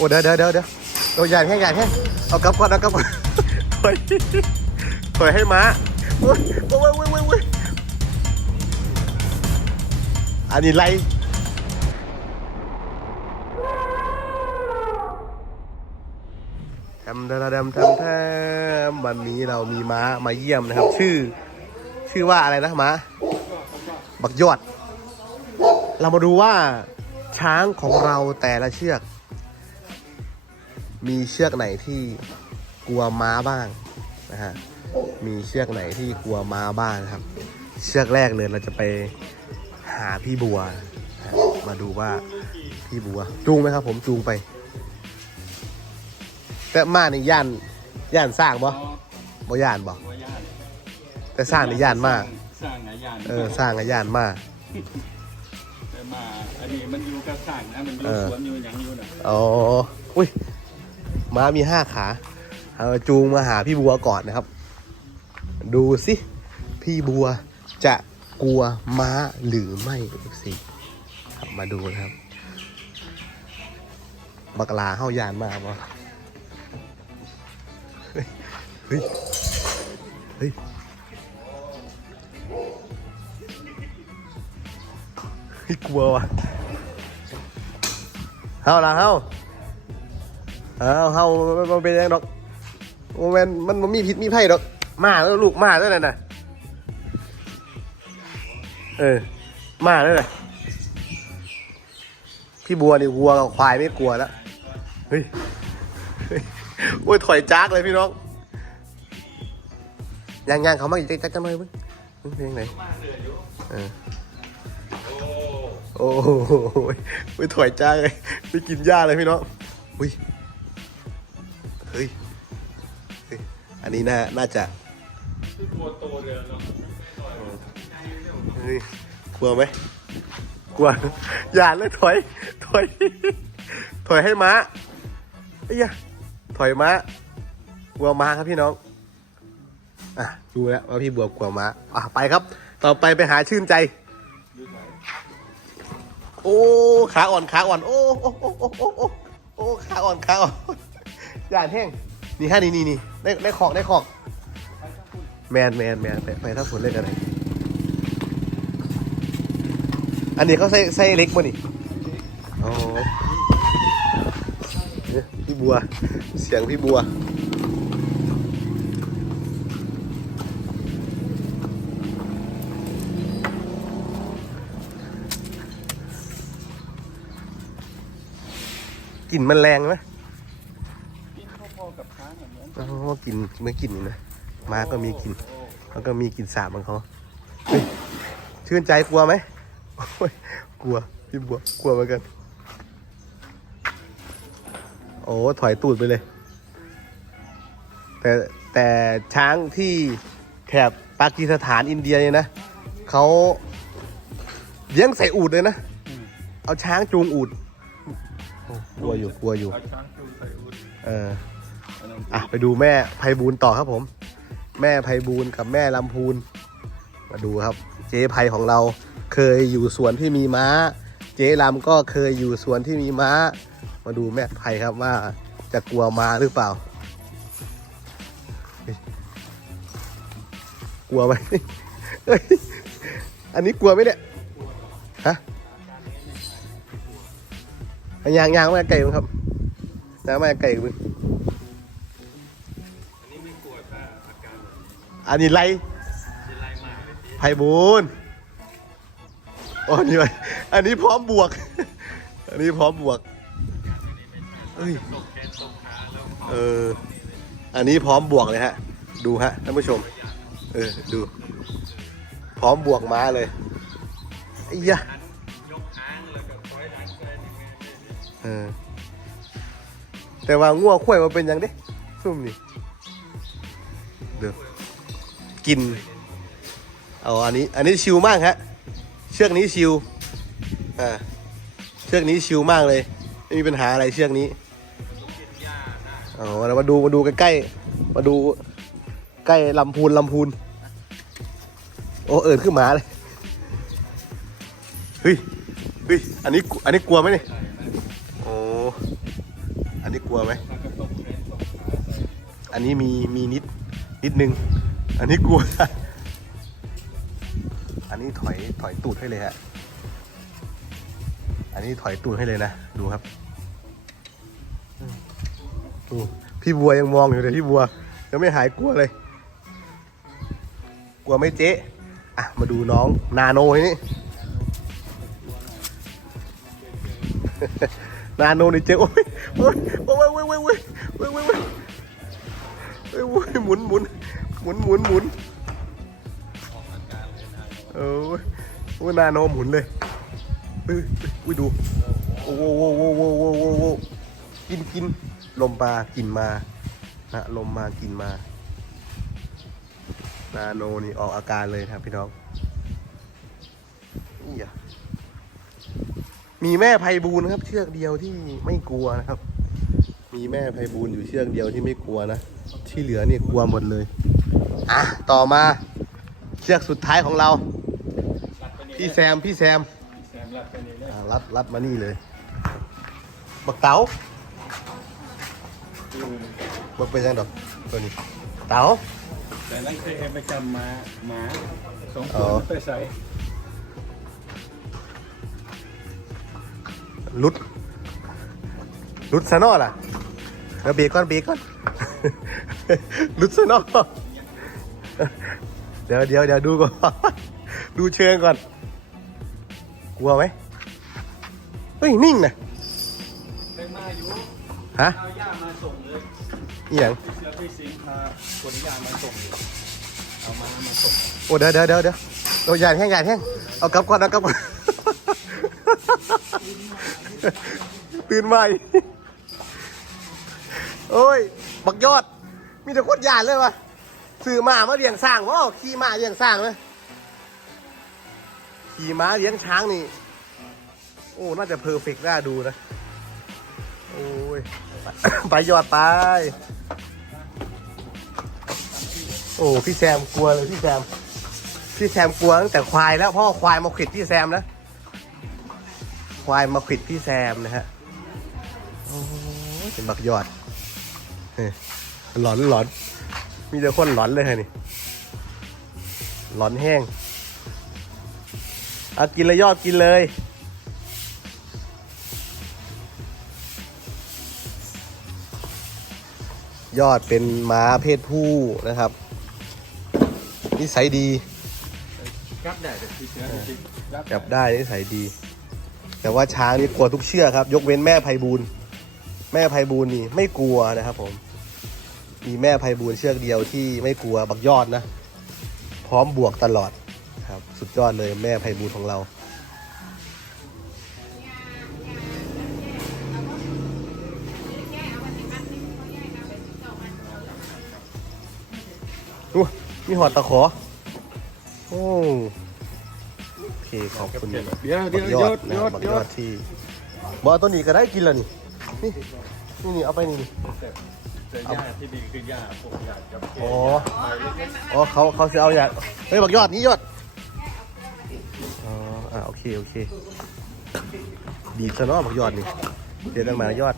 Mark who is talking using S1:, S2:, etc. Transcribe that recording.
S1: อ้เดี๋ยวเดี๋ยวเดี๋ยวเดี๋ยวตัวใหญ่แค่ใหญ่แค่เอากลับก่อนเอากลับก่อนถอยถอยให้ม้าโอ้ยโอ้ยโอ้ยโอ้ยโอ้ยอันนี้ไรทำทำทำทำทำวันนี้เรามีม้ามาเยี่ยมนะครับ ชื่อ ชื่อว่าอะไรนะม้าบักยอด เรามาดูว่าช้างของเราแต่ละเชือก มีเชือกไหนที่กลัวม้าบ้างนะฮะมีเชือกไหนที่กลัวม้าบ้างนะครับ เชือกแรกเลยเราจะไปหาพี่บัวนะฮะมาดูว่าพี่บัว จูงไหมครับ ผมจูงไป แต่มาในย่านย่านสร้างบ่บ่ย่านบ่
S2: ว่าย่าน
S1: แต่สร้างในย่านมาก
S2: สร้างอะย่าน
S1: เออสร้างในย่านมาก
S2: แต่มาอันนี้มันอยู่กับสร้างนะมันอยู่
S1: เออ
S2: สวนอยู่อย่างอยู่น่ะ
S1: อ๋ออุ้ย ม้ามีห้าขาเอาจูงมาหาพี่บัวก่อนนะครับ ดูสิพี่บัวจะกลัวม้าหรือไม่สิมาดูนะครับ บักลาเข้ายานมาบ่เฮ้ยเฮ้ย เฮ้ยกลัวว่ะเฮาล่ะเฮา เฮาเฮามันเป็นยังดอกโอ้แมนมันมันมีพิษมีไผ่ดอกมาแล้วลูกมาแล้วน่ะนะเออมาแล้วน่ะพี่บัวนี่วัวกับควายไม่กลัวแล้วเฮ้ยเฮ้ยโอ้ยถอยจากเลยพี่น้องย่างย่างเขามาอีกจักจังเลยมึงมึงเป็นยังไงเออโอ้โหไม่ถอยจ้าเลยไม่กินหญ้าเลยพี่น้องอุ้ย เฮ้ย อันนี้น่าน่าจะ
S2: คือตัวโตเรือเนา
S1: เฮ้ยกลัวไหมกลัว อย่าเลยถอย ถอย ถอยให้ม้าไอ้ยะถอยม้ากลัวม้าครับพี่น้อง อะดูแล้วว่าพี่บัวกลัวม้า อะไปครับ ต่อไปไปหาชื่นใจ โอ้ ขาอ่อนขาอ่อน โอ้โอ้โอ้โอ้โอ้ขาอ่อนขาอ่อน ย่าแห้งนี่ฮะนี่นี่นี่ได้ได้ขอกได้ขอกแมนแมนแมนไปไปถ้าฝนเล่นกันเลยอันนี้เขาใส่ใส่เล็กมั้นี่อ๋อพี่บัว เสียงพี่บัวกลิ่นมันแรงไหม
S2: ช้างอะเหมือน
S1: อ๋อกลิ่นไม่กลิ่นนี่นะม้าก็มีกลิ่นแล้วก็มีกลิ่นสาบของเขาเฮ้ยชื่นใจกลัวไหมโอ้ยกลัวพี่บัวกลัวเหมือนกัน โอ้ถอยตูดไปเลย แต่แต่ช้างที่แถบปากีสถานอินเดียเนี่ยนะเขาเลี้ยงใส่อูดเลยนะ เอาช้างจูงอูดกลัวอยู่กลัวอยู่
S2: เอาช้างจูงใส่อุด
S1: เออ
S2: อะ
S1: ไปดูแม่ไพบูลต่อครับผม แม่ไพบูลกับแม่ลำพูน มาดูครับ เจ๊ไพของเราเคยอยู่สวนที่มีม้า เจ๊ลำก็เคยอยู่สวนที่มีม้า มาดูแม่ไพครับว่าจะกลัวม้าหรือเปล่า กลัวไหมอันนี้กลัวไหมเนี่ยฮะยางยางมาไก่ครับยางมาไก่มั้ง
S2: อันนี้ไม่กลัวถ้าอาการแบบนี้
S1: อันนี้ไร
S2: ไล่มาเลยสิ
S1: ไพบูลย์โอ้นี่ไอันนี้พร้อมบวก อันนี้พร้อมบวกเอ้ยเออ อันนี้พร้อมบวกเลยฮะ ดูฮะท่านผู้ชม เออ ดู พร้อมบวกม้าเลยไอ้ยะเออแต่ว่าง่วข้วยมาเป็นยังเด้ซุ่มนี่ กินเอาอันนี้อันนี้ชิลมากฮะเชือกนี้ชิลอ่าเชือกนี้ชิลมากเลย ไม่มีปัญหาอะไรเชือกนี้
S2: กินหญ้าได้
S1: อ๋อเรามาดูมาดูใกล้ๆมาดูใกล้ลำพูนลำพูน โอ้เอิญขึ้นมาเลยเฮ้ยเฮ้ยอันนี้อันนี้กลัวไหมเนี่ย
S2: ได้
S1: อ้นนี้กลัวไหมอันนี้มีมีนิดนิดนึง อันนี้กลัว อันนี้ถอยถอยตูดให้เลยฮะ อันนี้ถอยตูดให้เลยนะ ดูครับดูพี่บัวยังมองอยู่เลยพี่บัว ยังไม่หายกลัวเลย กลัวไม่เจ๊อะ มาดูน้องนาโนนี่นาโนนี่เจ๊โอ้ยโอ้ยโอ้ยโอ้ยโอ้ยโอ้ยโอ้ยโอ้ยโอ้ยโอ้ยเอ้ยโอ้ยหมุนหมุน หมุนหมุนหมุนเออโอ้ยนาโนหมุนเลยอุ้ยอุ้ยดูโอ้โหโอ้โหโอ้โหโอ้โหโอ้โหกินกินลมมากินมานะลมมากินมานาโนนี่ออกอาการเลยครับพี่น้องนี่อะมีแม่ไพบูลนะครับ เชือกเดียวที่ไม่กลัวนะครับ มีแม่ไพบูลอยู่เชือกเดียวที่ไม่กลัวนะ ที่เหลือเนี่ยกลัวหมดเลย อะ ต่อมาเชือกสุดท้ายของเรา
S2: รัดไปนี่
S1: พี่แซม พี่แซม
S2: พี่แซมรัดไปนี่เลย
S1: อะรัดรัดมานี่เลย บักเต๋า
S2: คือ
S1: บักเป็นยังดอกตัวนี้ เต๋า
S2: แต่นั้นเคยเห็นประจำมาหมาสอง
S1: อ๋
S2: ตัว
S1: อ
S2: ไปใส่
S1: ลุดลุดซะนอล่ะแล้วเบรกก่อนเบรกก่อนลุดซะนอเดี๋ยวเดี๋ยวเดี๋ยวดูก่อน ดูเชิงก่อน กลัวไหมเฮ้ย นิ่งนะ
S2: เคยมาอยู่
S1: ฮะ
S2: เอาย่ามาส่งเลย
S1: อย่าง
S2: เสือพี่สิงพาคนย่ามาส่งอยู่เอามามาส่ง
S1: โอ้เดี๋ยวเดี๋ยวเดี๋ยวเดี๋ยวเราหยาดแห้งหยาดแห้งเอากลับก่อนเอากลับก่อนตื่นใหม่โอ้ย บักยอด มีแต่คนหยาดเลยวะ ซื้อมามาเลี้ยงสร้างวะขี่ม้าเลี้ยงสร้างไหมขี่ม้าเลี้ยงช้างนี่ โอ้ น่าจะเพอร์เฟกต์น่าดูนะ โอ้ย ไปยอดไป โอ้ พี่แซมกลัวเลยพี่แซม พี่แซมกลัวตั้งแต่ควายแล้วเพราะว่าควายมาขิดพี่แซมนะ ควายมาขิดพี่แซมนะฮะ โอ้เป็นบักยอดเหลอนหลอน มีแต่คนหลอนเลยฮะนี่หลอนแห้งเอากินเลยยอดกินเลยยอดเป็นม้าเพศผู้นะครับนิสัยดี
S2: รับได้แต่พี่เสือพี่สิงห์รับ
S1: จับได้นิสัยดี แต่ว่าช้างนี่กลัวทุกเชือกครับ ยกเว้นแม่ไพบูลแม่ไพบูลนี่ไม่กลัวนะครับผม มีแม่ไพบูลย์เชือกเดียวที่ไม่กลัวบักยอดนะ พร้อมบวกตลอดครับ สุดยอดเลยแม่ไพบูลย์ของเรา ดูมีหอดตะขอ โอ้โอเคขอบคุณ
S2: เดี๋ยวเดี๋ยวเดี๋ยวย
S1: อ
S2: ย
S1: ด
S2: ด
S1: นะ
S2: ย
S1: ครับ
S2: ด
S1: บัก
S2: ย
S1: ยอ
S2: ด
S1: ดที่บอตัวนี้ก็ได้กินแล้วนี่ นี่นี่นี่เอาไปนี่นี่
S2: แต่ย่าที่ดีคือย่าพวกย่าจับแก
S1: อ๋อ
S2: ไปเล็ก
S1: อ๋อเขาเขาจะเอาอย่างเฮ้ยบอกยอดนี้ยอดอ๋ออ่าโอเคโอเค ดีซะเนาะบอกยอดนี่เดี๋ยวตั้งมายอด